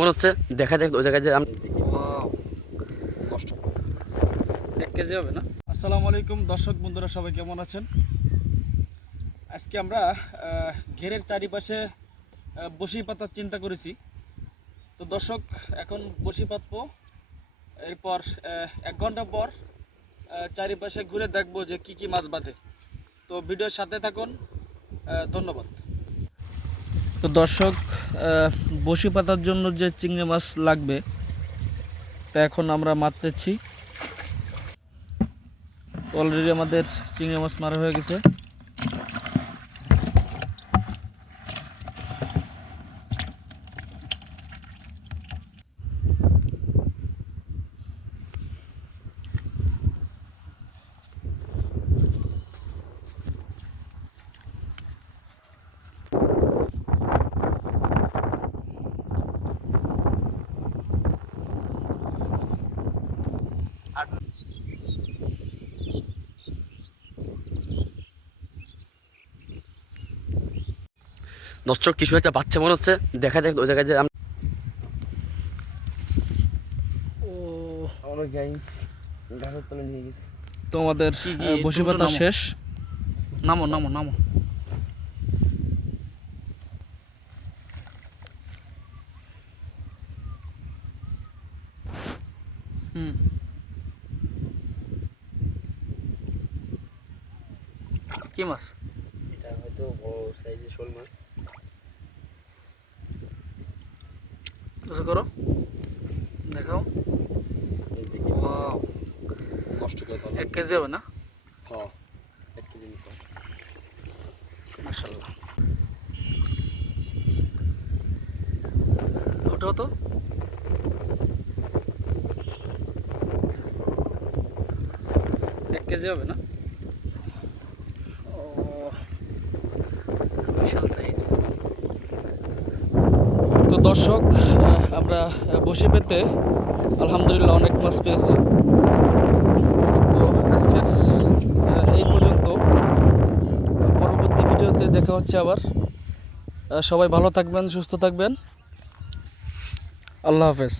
মনে হচ্ছে দেখা যাক ওই জায়গায় যে কষ্ট 1 কেজি হবে না। আসসালামু আলাইকুম দর্শক বন্ধুরা, সবাই কেমন আছেন? আজকে আমরা ঘেরের চারিপাশে বসি পাতার চিন্তা করেছি। তো দর্শক, এখন বসি পাতবো, এরপর 1 ঘন্টা পর চারিপাশে ঘুরে দেখবো যে কি কি মাছ বাঁধে। তো ভিডিওর সাথে থাকুন, ধন্যবাদ। তো দর্শক, বসি পাতার জন্য যে চিংড়ি মাছ লাগবে তা এখন আমরা মারতেছি। অলরেডি আমাদের চিংড়ি মাছ মারা হয়ে গেছে। দর্শক কিছু একটা বাচ্চা মনে হচ্ছে দেখা যাক ওই জায়গায় যে তোমাদের বসি পাতা শেষ। নামো নামো নামো। কি মাছ এটা? হয়তো বড় সাইজের শোল মাছ। করো, দেখাও। কষ্ট করে 1 কেজি হবে না? হ্যাঁ, 1 কেজি মতো। মাশাআল্লাহ। ওঠো তো। এক কেজি হবে না? ও, বিশাল সাইজ। তো দর্শক, আমরা বসে পেতে আলহামদুলিল্লাহ অনেক মাছ পেয়েছি। তো আজকের এই পর্যন্ত। পরবর্তী ভিডিওতে দেখা হচ্ছে আবার। সবাই ভালো থাকবেন, সুস্থ থাকবেন। আল্লাহ হাফেজ।